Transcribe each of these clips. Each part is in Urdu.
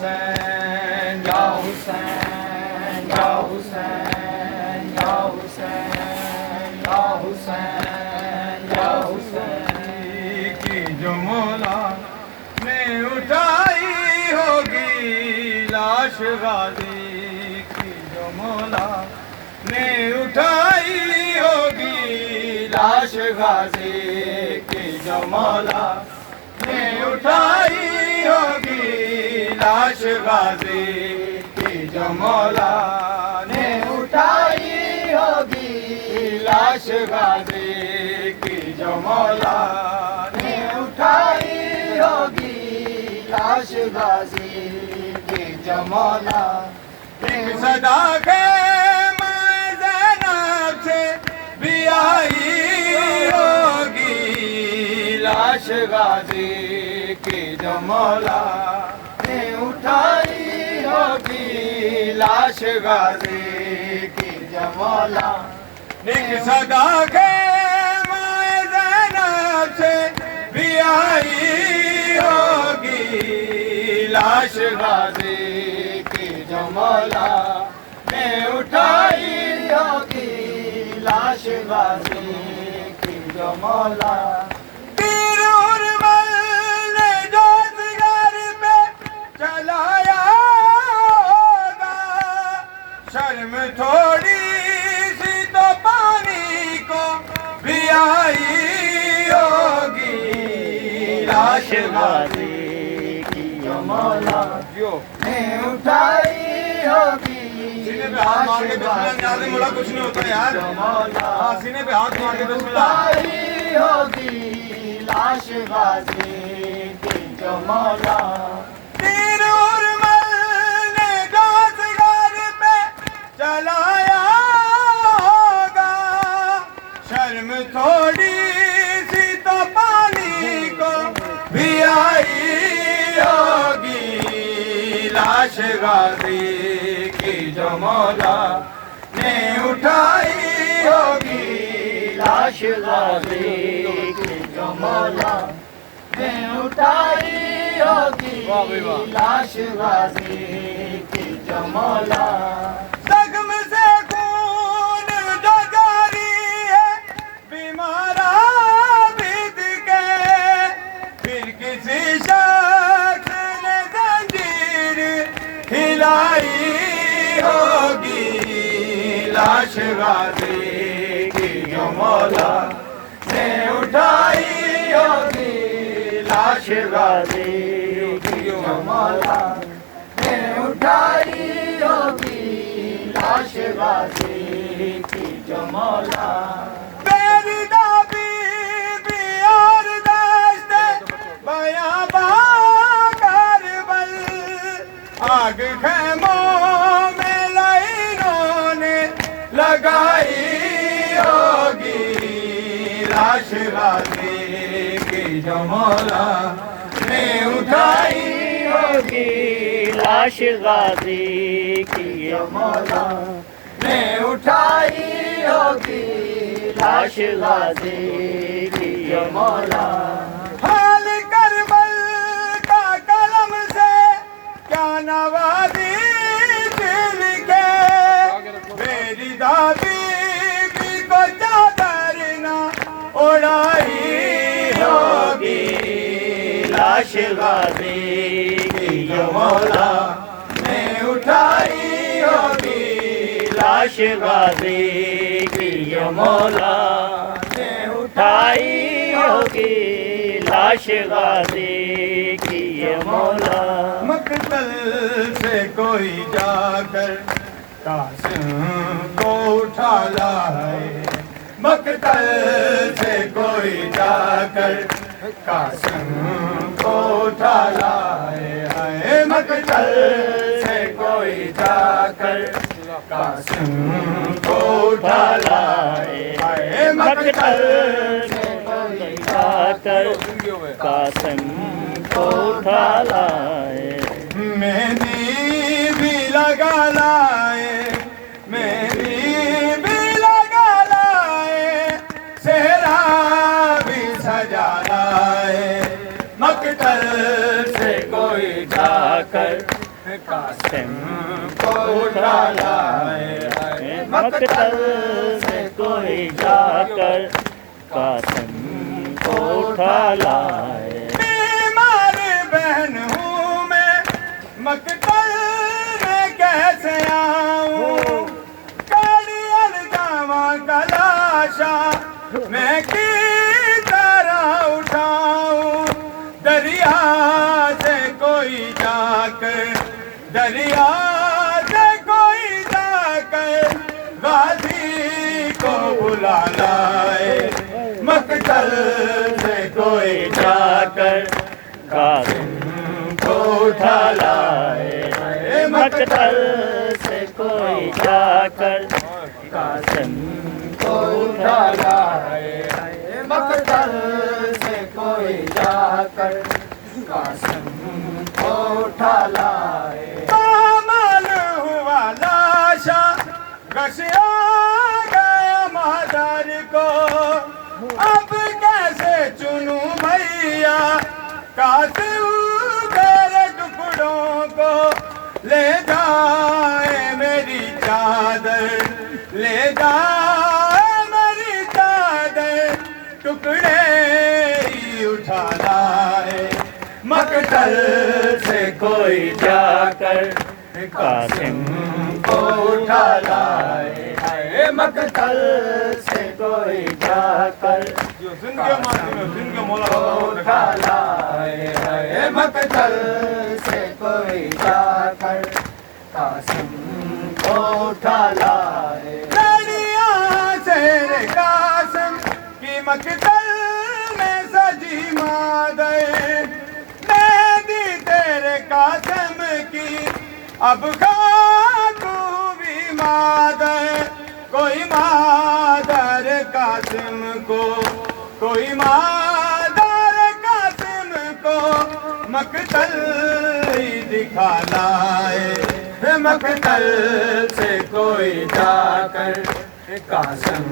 حسین یا حسین یا حسین یا حسین یا حسین یا حسین کی جو مولا نے اٹھائی ہوگی لاش غازی کی جو مولا نے اٹھائی ہوگی لاش غازی کی جو مولا نے اٹھائی ہوگی لاش غازی کی جو مولا نے اٹھائی ہوگی لاش غازی کی جو مولا نے اٹھائی ہوگی لاش غازی کی جو مولا ایک صدا کے ماں زینب سے بھی آئی ہوگی لاش غازی کی جو مولا نے اٹھائی ہوگی لاش غازی کی جو مولا ایک صدا کے ماں زینب سے بھی آئی ہوگی لاش غازی کی جو مولا نے اٹھائی ہوگی لاش غازی کی جو مولا تیر ارمل نے جو جگر پہ چلایا ہوگا شرم تھوڑی سی تو پانی کو بھی آئی ہوگی لاش غازی کی جو مولا نے اٹھائی ہوگی سینے پہ ہاتھ مار کے بسم اللہ نیازی مولا کچھ نہیں ہوتا یار ہاں سینے پہ ہاتھ مار کے بسم اللہ اٹھائی ہوگی لاش غازی کی جو مولا تیر ارمل نے گازگر پہ چلایا ہوگا شرم تھوڑی سی تو پانی کو بھی آئی ہوگی لاش غازی کی جو مولا نے اٹھائی ہوگی لاش غازی کی جو مولا نے اٹھائی ہوگی لاش غازی کی جو مولا زخم سے خون جو جاری ہے بیمار عابد کے پھر کسی شخص نے زنجیر ہلائی ہوگی لاش غازی کی جو مولا نے اٹھائی ہوگی لاش غازی کی جو مولا نے اٹھائی ہوگی لاش غازی کی جو مولا میری دابی بھی اور دشت بیاباں کربل آگ خیموں میں لائنوں نے لگائی ہوگی لاش غازی کی جو مولا نے اٹھائی ہوگی لاش غازی کی جو مولا نے اٹھائی ہوگی لاش غازی کی جو مولا حال کربل کا قلم سے کیا نوازی دل کے میری دادی بھی کو چادر نہ اڑائی ہوگی لاش غازی کی جو مولا نے اٹھائی ہوگی لاش غازی کی جو مولا نے اٹھائی ہوگی لاش غازی کی جو مولا مقتل سے کوئی جا کر قاسم کو اٹھا لائے مقتل سے کوئی جا کر قاسم کو اٹھا لائے ہائے مقتل سے کوئی جا کر قاسم کو اٹھا لائے ہائے مقتل سے کوئی جا کر قاسم کو اٹھا لائے مہندی بھی لگا لائے مہندی بھی لگا لائے صحرا بھی سجا لائے مقتل سے کوئی جا کر قاسم کو اٹھا لائے مقتل سے کوئی جا کر قاسم کو اٹھا لائے بیمار بہن ہوں میں مقتل میں کیسے آؤں کالی الجاوا کا لاشا میں کی طرح اٹھاؤں دریا سے کوئی جا کر دریا سے کوئی جا کر غازی کو بلا لائے مقتل سے کوئی جا کر قاسم کو اٹھا لائے مقتل سے کوئی جا کر قاسم کو اٹھا لائے مقتل سے کوئی جا کر قاسم کو اٹھا لائے پامال ہوا لاشا گھسیا گیا مادر کو اب کیسے چنوں بھیا قاسم تیرے ٹکڑوں کو لے جائے میری چادر لے جائے میری چادر ٹکڑے ہی اٹھا لائے مقتل سے کوئی جا کر قاسم کو اٹھا لائے مقتل سے کوئی جا کر قاسم کو اٹھا لائے مقتل سے کوئی جا کر قاسم کو اٹھا لائے لڑیاں سے قاسم کی مقتل میں سجی مادر مہندی تیرے قاسم کی اب خاک بھی مادر کوئی مادر قاسم کو کوئی مادر قاسم کو مقتل ہی دکھا لائے مقتل سے کوئی جا کر قاسم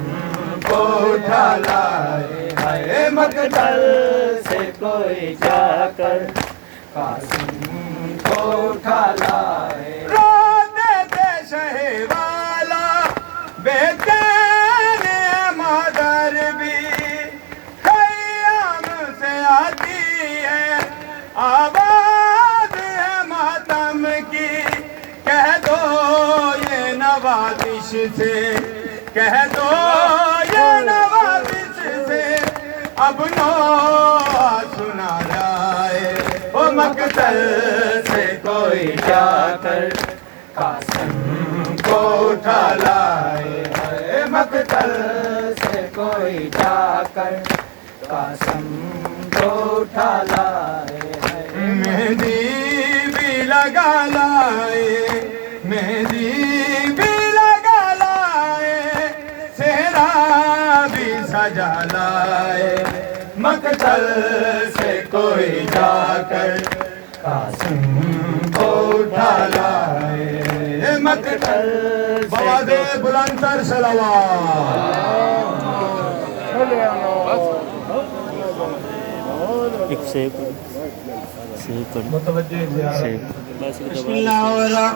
کو اٹھا لائے مقتل سے کوئی جا کر قاسم کو اٹھا لائے روتے تھے شہ والا بے چین مادر بھی خیام سے آتی ہے آواز ہے ماتم کی کہہ دو یہ نوازش سے کہہ دو یہ نوازش سے اب نو سنا جائے وہ مقتل سے کوئی جا کر قاسم کو اٹھا لائے مقتل سے کوئی جا کر قاسم کو اٹھا لائے مہندی بھی لگا لائے مہندی بھی لگا لائے سہرا بھی سجا لائے مقتل سے کوئی جا کر قاسم کو اٹھا لائے مقتل بواد بلند تر صلوات ایک سے متوجہ بسم اللہ